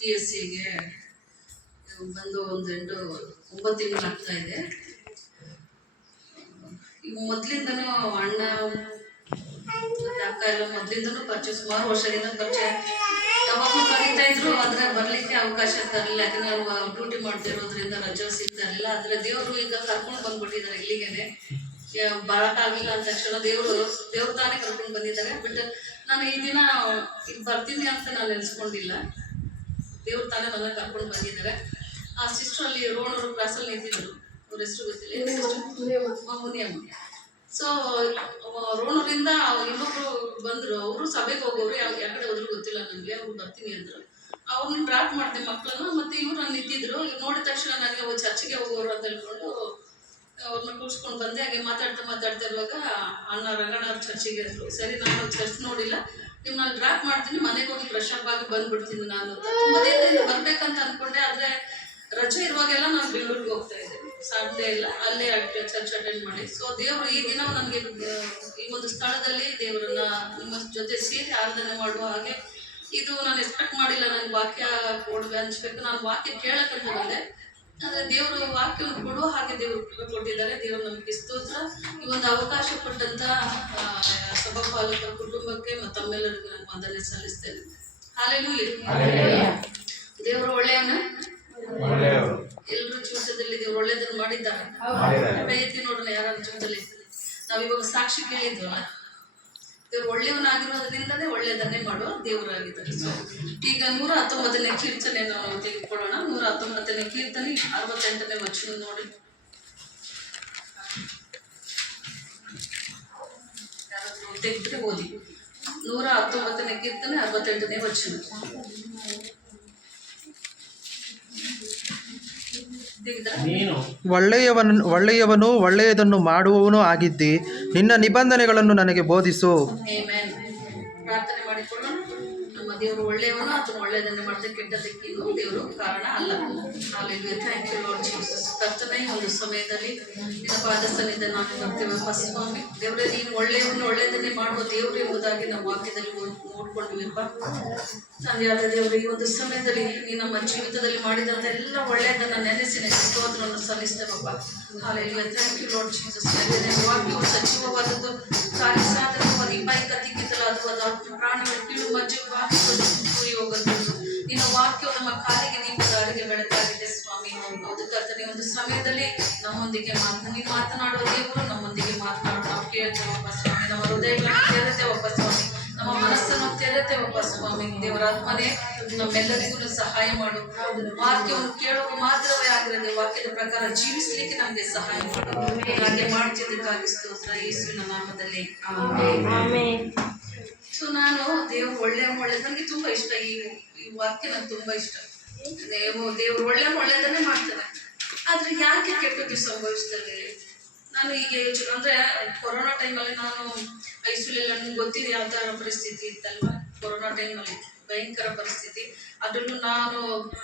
TSCಗೆ ಬಂದು 9 ತಿಂಗಳಾಗ್ತಾ ಇದೆ. ಈಗ ಮೊದಲಿಂದನೂ ಅಣ್ಣ ಮತ್ತು ಅಕ್ಕ ಎಲ್ಲ ಮೊದಲಿಂದನೂ ಪರಿಚಯ, ಸುಮಾರು ವರ್ಷದಿಂದ ಪರಿಚಯ. ಯಾವಾಗಲೂ ಕರೀತಾ ಇದ್ರು, ಆದರೆ ಬರಲಿಕ್ಕೆ ಅವಕಾಶ ತರಲಿಲ್ಲ. ಯಾಕಂದರೆ ನಾವು ಡ್ಯೂಟಿ ಮಾಡ್ತಿರೋದ್ರಿಂದ ರಜೆ ಸಿಗ್ತಾ ಇರಲಿಲ್ಲ. ಆದರೆ ದೇವರು ಈಗ ಕರ್ಕೊಂಡು ಬಂದ್ಬಿಟ್ಟಿದ್ದಾರೆ ಇಲ್ಲಿಗೇನೆ. ಬರೋಕ್ಕಾಗಲಿಲ್ಲ ಅಂದ ತಕ್ಷಣ ದೇವ್ರು ತಾನೇ ಕರ್ಕೊಂಡು ಬಂದಿದ್ದಾರೆ. ಬಟ್ ನಾನು ಈ ದಿನ ಇಲ್ಲಿ ಬರ್ತೀನಿ ಅಂತ ನಾನು ನೆನೆಸ್ಕೊಂಡಿಲ್ಲ. ದೇವ್ರು ತಾನೇ ನನ್ನ ಕರ್ಕೊಂಡು ಬಂದಿದ್ದಾರೆ. ಆ ಸಿಸ್ಟರ್ ಅಲ್ಲಿ ರೋಣೂರು ಕ್ಲಾಸಲ್ಲಿ ನಿಂತಿದ್ರು, ಅವ್ರ ಹೆಸರು ಗೊತ್ತಿಲ್ಲ, ಮುನಿಯಮ್ಮ. ಸೊ ರೋಣೂರಿಂದ ಇನ್ನೊಬ್ರು ಬಂದರು, ಅವರು ಸಭೆಗೆ ಹೋಗೋರು, ಯಾಕಡೆ ಹೋದ್ರು ಗೊತ್ತಿಲ್ಲ ನನಗೆ. ಅವ್ರು ಬರ್ತೀನಿ ಅಂದರು. ಅವ್ರನ್ನ ಡ್ರಾಪ್ ಮಾಡಿದೆ ಮಕ್ಕಳನ್ನ. ಮತ್ತು ಇವ್ರು ಅಲ್ಲಿ ನಿಂತಿದ್ರು. ನೋಡಿದ ತಕ್ಷಣ ನನಗೆ ಅವ್ರು ಚರ್ಚಿಗೆ ಹೋಗೋರು ಅಂತ ಹೇಳ್ಕೊಂಡು ಅವ್ರನ್ನ ಕೂರಿಸ್ಕೊಂಡು ಬಂದೆ. ಹಾಗೆ ಮಾತಾಡ್ತಾ ಇರುವಾಗ ಅಣ್ಣ ರಂಗಣ್ಣ ಅವ್ರ ಚರ್ಚಿಗೆ ಅಂದರು. ಸರಿ, ನಾನು ಚರ್ಚ್ ನೋಡಿಲ್ಲ, ನೀವು ನಾನು ಡ್ರಾಪ್ ಮಾಡ್ತೀನಿ, ಮನೆಗೆ ಹೋಗಿ ಫ್ರೆಶ್ ಅಪ್ ಆಗಿ ಬಂದ್ಬಿಡ್ತೀನಿ ನಾನು ಅಂತ. ತುಂಬ ದಿನದಿಂದ ಬರ್ಬೇಕಂತ ಅಂದ್ಕೊಂಡೆ. ಆದರೆ ರಜೆ ಇರುವಾಗೆಲ್ಲ ನಾನು ಬೆಂಗಳೂರಿಗೆ ಹೋಗ್ತಾ ಇದ್ದೆ, ಸಾಧ್ಯ ಇಲ್ಲ ಅಲ್ಲೇ ಚರ್ಚ್ ಅಟೆಂಡ್ ಮಾಡಿ. ಸೊ ದೇವರು ಈ ದಿನ ನನಗೆ ಈ ಒಂದು ಸ್ಥಳದಲ್ಲಿ ದೇವರನ್ನ ನಿಮ್ಮ ಜೊತೆ ಸೇರಿ ಆರಾಧನೆ ಮಾಡುವ ಹಾಗೆ, ಇದು ನಾನು ಎಕ್ಸ್ಪೆಕ್ಟ್ ಮಾಡಿಲ್ಲ. ನನಗೆ ವಾಕ್ಯ ಹಂಚ್ಬೇಕು, ನಾನು ವಾಕ್ಯ ಕೇಳಕ್ಕಂತ ಬಂದೆ. ಆದರೆ ದೇವರು ವಾಕ್ಯವನ್ನು ಕೊಡುವ ಹಾಗೆ ದೇವರು ಕೊಟ್ಟಿದ್ದಾರೆ. ದೇವರು ನಮಗೆ ಸ್ತೋತ್ರ. ಈ ಒಂದು ಅವಕಾಶ ಕೊಟ್ಟಂತ ಸಭಾಪಾಲಕರ ಕುಟುಂಬಕ್ಕೆ ಮತ್ತು ತಮ್ಮೆಲ್ಲರಿಗೂ ನಾನು ವಂದನೆ ಸಲ್ಲಿಸ್ತೇನೆ. ಹಲ್ಲೆಲೂಯಾ. ದೇವರು ಒಳ್ಳೆಯವನ. ಎಲ್ಲರೂ ಜೀವಿತದಲ್ಲಿ ದೇವರು ಒಳ್ಳೆಯದನ್ನು ಮಾಡಿದ್ದಾರೆ. ಕೈ ಎತ್ತಿ ನೋಡೋಣ ಯಾರ ಜೀವಿತದಲ್ಲಿ. ನಾವಿವಾಗ ಸಾಕ್ಷಿ ಕೇಳಿದ್ವಲ್ಲ, ದೇವರು ಒಳ್ಳೆಯವನಾಗಿರೋದ್ರಿಂದಲೇ ಒಳ್ಳೆಯದನ್ನೇ ಮಾಡುವ ದೇವರಾಗಿದ್ದಾರೆ. ಸೊ ಈಗ 119ನೇ ಕೀರ್ತನೆ ನಾವು ತೆಗೆದುಕೊಳ್ಳೋಣ. 119ನೇ ಕೀರ್ತನೆ 68ನೇ ವಚನ ನೋಡಿ. ಯಾರಾದ್ರೂ ತೆಗೆದ್ರೆ ಓದಿ. 119ನೇ ಕೀರ್ತನೆ 68ನೇ ವಚನ. ಒಳ್ಳೆಯವನು ಒಳ್ಳೆಯದನ್ನು ಮಾಡುವವನು ಆಗಿದ್ದಿ, ನಿನ್ನ ನಿಬಂಧನೆಗಳನ್ನು ನನಗೆ ಬೋಧಿಸು. ಆಮೆನ್. ಪ್ರಾರ್ಥನೆ ಮಾಡಿಕೊಳ್ಳೋಣ. ನಮ್ಮ ದೇವರು ಒಳ್ಳೆಯವನು, ಆತನು ಒಳ್ಳೆಯದನ್ನೇ ಮಾಡಿದ್ರೆ ಕೆಟ್ಟದಕ್ಕೇನು ದೇವರು ಕಾರಣ ಅಲ್ಲ. Hallelujah. Thank you Lord Jesus. ಕರ್ತನೇ, ಒಂದು ಸಮಯದಲ್ಲಿ ನಿನ್ನ ಪಾದ ಸನ್ನಿಧಿಯಲ್ಲಿ ನಾವು ಬರ್ತೇವಪ್ಪ ಸ್ವಾಮಿ. ದೇವರೇ, ನೀನು ಒಳ್ಳೆಯವನು, ಒಳ್ಳೆಯದನ್ನೇ ಮಾಡುವ ದೇವರು ಎಂಬುದಾಗಿ ನಾವು ವಾಕ್ಯದಲ್ಲಿ ನೋಡ್ಕೊಂಡಿವಪ್ಪ. ತಂದೆಯಾದ ದೇವರು, ಈ ಒಂದು ಸಮಯದಲ್ಲಿ ನೀನು ನಮ್ಮ ಜೀವಿತದಲ್ಲಿ ಮಾಡಿದಂಥ ಎಲ್ಲ ಒಳ್ಳೆಯದನ್ನು ನೆನೆಸಿ ನಿನ್ನ ಸ್ತೋತ್ರವನ್ನು ಸಲ್ಲಿಸ್ತೇವಪ್ಪ. ಹಾಲೆಲೂಯಾ. Thank you Lord Jesus. ವಾಕ್ಯವು ಸಜೀವವಾದದ್ದು, ಕಾರ್ಯಸಾಧಕವಾದ ಇಬ್ಬಾಯಿ ಕತ್ತಿಗಿತ್ತಲಾದ ಪ್ರಾಣಿಗಳು ಕೀಳು ಮಜ್ಜೆ ಹೋಗದ್ದು. ನಿನ್ನ ವಾಕ್ಯವು ನಮ್ಮ ಕಾಲಿಗೆ ದೀಪ, ದಾರಿಗೆ ಬೆಳಕಾಗಿದೆ ಸ್ವಾಮಿ. ಹೌದು ಕರ್ತನೆ, ಒಂದು ಸಮಯದಲ್ಲಿ ನಮ್ಮೊಂದಿಗೆ ನೀನು ಮಾತನಾಡುವ ದೇವರು ನಮ್ಮೊಂದಿಗೆ ಮಾತನಾಡು. ನಾವು ಕೇಳ್ತೇವಪ್ಪ ಸ್ವಾಮಿ. ನಮ್ಮ ಹೃದಯಗಳನ್ನು ತೆರೆತೇವಪ್ಪ ಸ್ವಾಮಿ. ನಮ್ಮ ಮನಸ್ಸನ್ನು ತೆರೆತೇವಪ್ಪ ಸ್ವಾಮಿ. ದೇವರಾತ್ಮನೇ, ನಮ್ಮೆಲ್ಲರಿಗೂ ಸಹಾಯ ಮಾಡು. ವಾಕ್ಯವನ್ನು ಕೇಳುವ ಮಾತ್ರವೇ ಆಗಿರದೆ ವಾಕ್ಯದ ಪ್ರಕಾರ ಜೀವಿಸಲಿಕ್ಕೆ ನಮಗೆ ಸಹಾಯ ಮಾಡು. ಹಾಗೆ ಮಾಡ್ತಿದ್ದಕ್ಕಾಗಿ ಸ್ತೋತ್ರ, ಯೇಸುವಿನ ನಾಮದಲ್ಲಿ ಆಮೆನ್. ಸೊ ನಾನು ದೇವ್ರು ಒಳ್ಳೆಯ ನನಗೆ ತುಂಬ ಇಷ್ಟ. ಈ ವಾಕ್ಯ ನನಗೆ ತುಂಬ ಇಷ್ಟ. ದೇವ್ರು ಒಳ್ಳೆಯದನ್ನೇ ಮಾಡ್ತಾನೆ. ಆದರೆ ಯಾಕೆ ಕೆಟ್ಟದ್ದು ಸಂಭವಿಸ್ತದೆ? ನಾನು ಈಗ ಅಂದರೆ ಕೊರೋನಾ ಟೈಮಲ್ಲಿ ನಾನು ಐಸಿಯುಲೆಲ್ಲ ನನಗೆ ಗೊತ್ತಿದೆ ಯಾವ ಥರ ಪರಿಸ್ಥಿತಿ ಇತ್ತಲ್ವ. ಕೊರೋನಾ ಟೈಮಲ್ಲಿ ಭಯಂಕರ ಪರಿಸ್ಥಿತಿ. ಅದರಲ್ಲೂ ನಾನು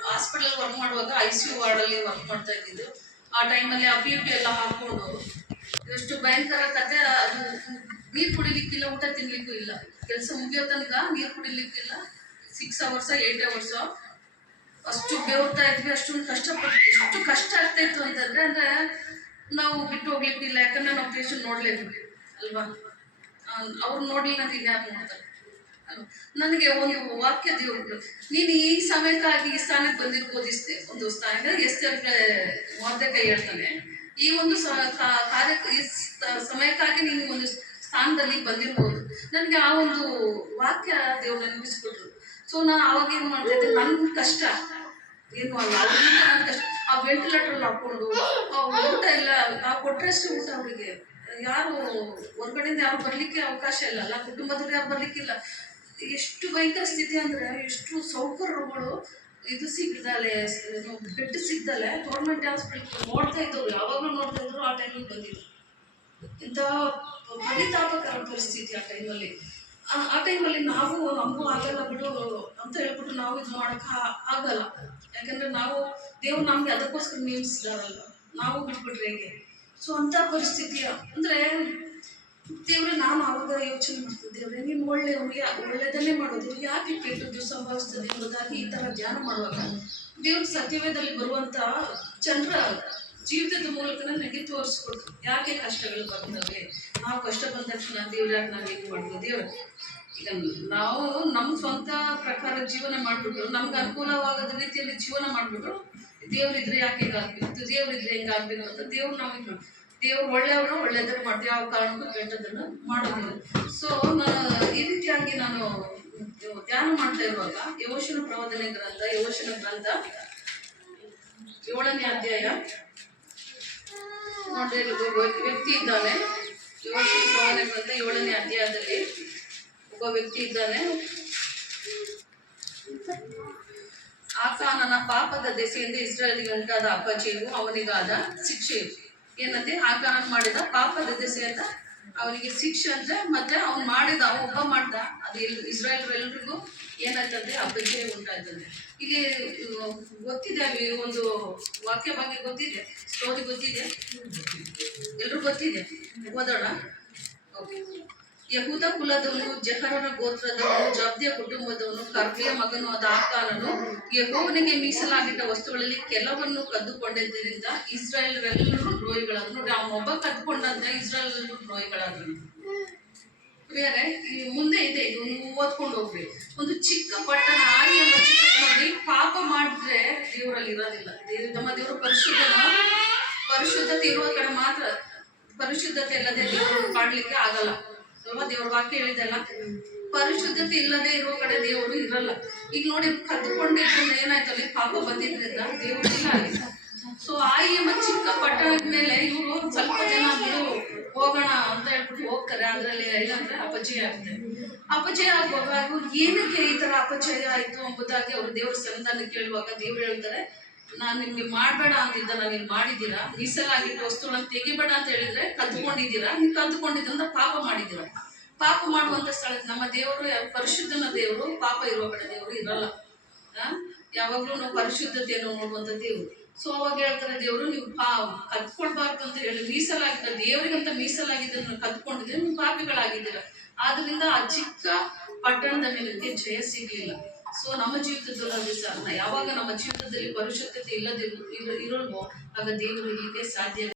ಹಾಸ್ಪಿಟಲ್ ವರ್ಕ್ ಮಾಡುವಾಗ ICU ವಾರ್ಡಲ್ಲಿ ವರ್ಕ್ ಮಾಡ್ತಾ ಇದ್ದಿದ್ದು. ಆ ಟೈಮಲ್ಲಿ ಆ PUP ಎಲ್ಲ ಹಾಕ್ಕೊಂಡು ಎಷ್ಟು ಭಯಂಕರ ಕತೆ. ಅದು ನೀರು ಕುಡಿಲಿಕ್ಕಿಲ್ಲ, ಊಟ ತಿನ್ಲಿಕ್ಕೂ ಇಲ್ಲ. ಕೆಲಸ ಮುಗಿಯೋ ತನಕ ನೀರು ಕುಡಿಲಿಕ್ಕಿಲ್ಲ. 6 hours 8 hours ಅಷ್ಟು ಬೇವ್ತಾ ಇದ್ವಿ. ಅಷ್ಟೊಂದು ಕಷ್ಟಪಟ್ಟು ಎಷ್ಟು ಕಷ್ಟ ಆಗ್ತಾ ಇತ್ತು ಅಂತಂದರೆ, ಅಂದರೆ ನಾವು ಬಿಟ್ಟು ಹೋಗ್ಲಿಕ್ಕಿಲ್ಲ. ಯಾಕಂದರೆ ನಾವು ಪೇಷಂಟ್ ನೋಡಲೇಬೇಕು ಅಲ್ವಾ. ಅವ್ರು ನೋಡಲಿಲ್ಲ ಅಂತ ಇನ್ಯಾರು ನೋಡ್ತಾರೆ ಅಲ್ವಾ. ನನಗೆ ಒಂದು ವಾಕ್ಯ ದೇವರು, ನೀನು ಈ ಸಮಯಕ್ಕಾಗಿ ಈ ಸ್ಥಾನಕ್ಕೆ ಬಂದಿರ್ಬೋದಿಸ್ತೆ. ಒಂದು ಸ್ಥಾನ ಎಷ್ಟೇ ಮೊದಲೇ ಹೇಳ್ತಾನೆ, ಈ ಒಂದು ಈ ಸಮಯಕ್ಕಾಗಿ ನೀನು ಒಂದು ಸ್ಥಾನದಲ್ಲಿ ಬಂದಿರ್ಬೋದು. ನನಗೆ ಆ ಒಂದು ವಾಕ್ಯ ದೇವ್ರು ನೆನಪಿಸ್ಕೊಟ್ರು. ಸೊ ನಾನು ಆವಾಗ ಏನು ಮಾಡ್ತಾ ಇದ್ದೆ, ನನ್ನ ಕಷ್ಟ ಏನು ಅಲ್ಲ, ಅವ್ರಿಂದ ನನ್ನ ಕಷ್ಟ. ಆ ವೆಂಟಿಲೇಟ್ರಲ್ಲಿ ಹಾಕ್ಕೊಂಡು ಊಟ ಎಲ್ಲ ನಾವು ಕೊಟ್ಟರಷ್ಟು ಊಟ ಅವರಿಗೆ ಯಾರು ಹೊರಗಡೆಯಿಂದ ಯಾರು ಬರಲಿಕ್ಕೆ ಅವಕಾಶ ಇಲ್ಲ ಅಲ್ಲ, ಕುಟುಂಬದವ್ರು ಯಾರು ಬರಲಿಕ್ಕಿಲ್ಲ. ಎಷ್ಟು ಭಯಂಕರ ಸ್ಥಿತಿ ಅಂದರೆ, ಎಷ್ಟು ಸೌಕರ್ಯಗಳು ಇದು ಸಿಗ್ದಲೆ, ಬೆಡ್ ಸಿಗ್ದಲೆ ಗೌರ್ಮೆಂಟ್ ಹಾಸ್ಪಿಟಲ್ ನೋಡ್ತಾ ಇದ್ದವ್ರು, ಯಾವಾಗಲೂ ನೋಡ್ತಾ ಇದ್ರು. ಆ ಟೈಮಲ್ಲಿ ಬಂದಿದ್ರು. ಇಂಥ ಪರಿತಾಪಕರ ಪರಿಸ್ಥಿತಿ ಆ ಟೈಮಲ್ಲಿ. ಆ ಟೈಮಲ್ಲಿ ನಾವು ನಮಗೂ ಆಗಲ್ಲ ಬಿಡು ಅಂತ ಹೇಳ್ಬಿಟ್ಟು ನಾವು ಇದು ಮಾಡೋಕ್ಕೆ ಆಗಲ್ಲ. ಯಾಕಂದರೆ ನಾವು ದೇವ್ರು ನಮಗೆ ಅದಕ್ಕೋಸ್ಕರ ನೇಮಿಸಿದಾರಲ್ಲ, ನಾವು ಬಿಟ್ಬಿಟ್ರೆ ಹೇಗೆ? ಸೊ ಅಂಥ ಪರಿಸ್ಥಿತಿಯ ಅಂದರೆ ದೇವ್ರೆ ನಾನು ಆವಾಗ ಯೋಚನೆ ಮಾಡ್ತೀನಿ, ದೇವ್ರೆ ನೀನು ಒಳ್ಳೆಯದನ್ನೇ ಮಾಡೋದು, ಯಾಕೆ ಕೆಟ್ಟದ್ದು ಸಂಭವಿಸ್ತದೆ ಎಂಬುದಾಗಿ ಈ ಥರ ಧ್ಯಾನ ಮಾಡುವಾಗ ದೇವ್ರ ಸತ್ಯವೇದಲ್ಲಿ ಬರುವಂಥ ಜನರ ಜೀವಿತದ ಮೂಲಕ ನನಗೆ ತೋರಿಸ್ಕೊಡ್ತು, ಯಾಕೆ ಕಷ್ಟಗಳು ಬರ್ತವೆ, ನಾವು ಕಷ್ಟ ಬಂದ ತಕ್ಷಣ ದೇವ್ರು ಯಾಕೆ ನಾವು ಏನು ಮಾಡ್ಬೋದು. ದೇವ್ರು ಈಗ ನಾವು ನಮ್ಮ ಸ್ವಂತ ಪ್ರಕಾರ ಜೀವನ ಮಾಡಿಬಿಟ್ಟು ನಮ್ಗೆ ಅನುಕೂಲವಾಗದ ರೀತಿಯಲ್ಲಿ ಜೀವನ ಮಾಡಿಬಿಟ್ಟು ದೇವ್ರಿದ್ರೆ ಯಾಕೆ ಹಿಂಗಾಗ್ಬೇಕು, ದೇವ್ರಿದ್ರೆ ಹೆಂಗಾಗ್ಬೇಕು ಅಂತ ದೇವ್ರು ನಾವು ದೇವ್ರು ಒಳ್ಳೆಯವ್ರನ್ನ ಒಳ್ಳೆಯದನ್ನು ಮಾಡ್ತೀವಿ, ಯಾವ ಕಾರಣಕ್ಕೂ ಕೆಟ್ಟದನ್ನು ಮಾಡೋದಿಲ್ಲ. ಸೊ ಈ ರೀತಿಯಾಗಿ ನಾನು ಧ್ಯಾನ ಮಾಡ್ತಾ ಇರುವಾಗ ಯೋಶನ ಪ್ರವಾದನೆ ಗ್ರಂಥ 7ನೇ ಅಧ್ಯಾಯ ನೋಡ್ರಿ, ಒಬ್ಬ ವ್ಯಕ್ತಿ ಇದ್ದಾನೆ. ಯೋಶನ ಪ್ರವಾದನೆ ಗ್ರಂಥ 7ನೇ ಅಧ್ಯಾಯದಲ್ಲಿ ಒಬ್ಬ ವ್ಯಕ್ತಿ ಇದ್ದಾನೆ. ಆಕಾನನ ಪಾಪದ ದೆಸೆಯಿಂದ ಇಸ್ರಾಯೇಲಿಗೆ ಉಂಟಾದ ಅಪಜಯವು ಅವನಿಗಾದ ಶಿಕ್ಷೆಯು. ಏನಂತೆ, ಆಕಾನ ಮಾಡಿದ ಪಾಪದ ದೆಸೆಯಿಂದ ಅವನಿಗೆ ಶಿಕ್ಷೆ ಅಂದ್ರೆ ಮತ್ತೆ ಅವ್ನು ಮಾಡಿದ, ಒಬ್ಬ ಮಾಡ್ದ, ಅದು ಇಸ್ರಾಯೇಲ್ರೆಲ್ರಿಗೂ ಏನಾಯ್ತಂದ್ರೆ ಅಪಜಯ ಉಂಟಾಯ್ತದೆ. ಇಲ್ಲಿ ಗೊತ್ತಿದೆ, ಒಂದು ವಾಕ್ಯ ಬಗ್ಗೆ ಗೊತ್ತಿದೆ, ಸ್ಟೋರಿ ಗೊತ್ತಿದೆ, ಎಲ್ರಿಗೂ ಗೊತ್ತಿದೆ, ಓದೋಣ. ಓಕೆ. ಯಹೂದ ಕುಲದವನು, ಜೆಹರನ ಗೋತ್ರದವನು, ಜಬ್ದಿಯ ಕುಟುಂಬದವನು, ಕರ್ಮಿಯ ಮಗನು ಆದ ಆಕಾನನು ಯೆಹೋವನಿಗೆ ಮೀಸಲಾಗಿದ್ದ ವಸ್ತುಗಳಲ್ಲಿ ಕೆಲವನ್ನು ಕದ್ದುಕೊಂಡಿದ್ದರಿಂದ ಇಸ್ರಾಯೇಲ್ರೆಲ್ಲರೂ ದ್ರೋಹಿಗಳಾದ್ರು. ನೋಡಿ, ಅವನೊಬ್ಬ ಕದ್ದುಕೊಂಡಂದ್ರೆ ಇಸ್ರಾಯೇಲ್ರೆಲ್ಲರೂ ದ್ರೋಹಿಗಳಾದ್ರು. ಬೇರೆ ಮುಂದೆ ಇದೆ, ಇದು ನೀವು ಓದ್ಕೊಂಡು ಹೋಗ್ರಿ. ಒಂದು ಚಿಕ್ಕ ಪಟ್ಟಣ ಆಯಿ ಎಂಬ ಚಿಕ್ಕ ನೋಡಿ, ಪಾಪ ಮಾಡಿದ್ರೆ ದೇವರಲ್ಲಿ ಇರೋದಿಲ್ಲ. ನಮ್ಮ ದೇವರು ಪರಿಶುದ್ಧತೆ ಇರುವ ಕಡೆ ಮಾತ್ರ, ಪರಿಶುದ್ಧತೆ ಇಲ್ಲದೆ ದೇವರು ಕಾಡ್ಲಿಕ್ಕೆ ಆಗಲ್ಲ ಅಲ್ವಾ. ದೇವ್ರ ವಾಕ್ಯ ಹೇಳಿದೆಲ್ಲ, ಪರಿಶುದ್ಧತೆ ಇಲ್ಲದೆ ಇರುವ ಕಡೆ ದೇವರು ಇರಲ್ಲ. ಈಗ ನೋಡಿ, ಕದ್ದುಕೊಂಡಿದ್ರಿಂದ ಏನಾಯ್ತಲ್ಲಿ, ಪಾಪ ಬಂದಿದ್ರಿಂದ ದೇವರು ಇಲ್ಲ ಆಗಿಲ್ಲ. ಸೊ ಆಯಿ ಎಂಬ ಚಿಕ್ಕ ಪಟ್ಟಣದ ಮೇಲೆ ಇವರು ಸ್ವಲ್ಪ ಜನ ಹೋಗೋಣ ಅಂತ ಹೇಳ್ಬಿಟ್ಟು ಹೋಗ್ತಾರೆ. ಅದರಲ್ಲಿ ಏನಂದ್ರೆ ಅಪಜಯ ಆಗುತ್ತೆ. ಅಪಜಯ ಆಗುವಾಗ ಇವ್ರು ಏನಕ್ಕೆ ಈ ತರ ಅಪಜಯ ಆಯ್ತು ಎಂಬುದಾಗಿ ಅವರು ದೇವ್ರ ಸನ್ನಿಧಾನ ಕೇಳುವಾಗ ದೇವ್ರು ಹೇಳ್ತಾರೆ, ನಾನು ನಿಮ್ಗೆ ಮಾಡಬೇಡ ಅಂತಿದ್ದ, ನಾನು ಇಲ್ಲಿ ಮಾಡಿದ್ದೀರಾ, ಮೀಸಲಾಗಿಟ್ಟು ವಸ್ತುಗಳನ್ನು ತೆಗಿಬೇಡ ಅಂತ ಹೇಳಿದ್ರೆ ಕದ್ದುಕೊಂಡಿದ್ದೀರಾ, ನೀವು ಕದ್ದುಕೊಂಡಿದ್ರಿಂದ ಪಾಪ ಮಾಡಿದ್ದೀರಾ. ಪಾಪ ಮಾಡುವಂತ ಸ್ಥಳಕ್ಕೆ ನಮ್ಮ ದೇವರು ಪರಿಶುದ್ಧನ ದೇವರು, ಪಾಪ ಇರುವ ಕಡೆ ದೇವರು ಇರಲ್ಲ. ಯಾವಾಗ್ಲೂ ನಾವು ಪರಿಶುದ್ಧತೆಯನ್ನು ನೋಡುವಂತ ದೇವರು. ಸೊ ಅವಾಗ ಹೇಳ್ತಾರೆ ದೇವರು, ನೀವು ಕದ್ಕೊಳ್ಬಾರ್ದು ಅಂತ ಹೇಳಿ ಮೀಸಲಾಗಿದ್ದ ದೇವರಿಗಂತ ಮೀಸಲಾಗಿದ್ದನ್ನು ಕದ್ಕೊಂಡಿದ್ರೆ ನೀವು ಪಾಪಿಗಳಾಗಿದ್ದೀರ. ಆದ್ರಿಂದ ಆ ಚಿಕ್ಕ ಪಟ್ಟಣದ ಮೇಲೆ ಜಯ ಸಿಗ್ಲಿಲ್ಲ. ಸೊ ನಮ್ಮ ಜೀವಿತದಲ್ಲಿ ಯಾವಾಗ ನಮ್ಮ ಜೀವಿತದಲ್ಲಿ ಪರಿಶುದ್ಧತೆ ಇಲ್ಲದಿರೋ ಇರೋಲ್ವೋ ಆಗ ದೇವರು ಇರ್ಲಿಕ್ಕೆ ಸಾಧ್ಯ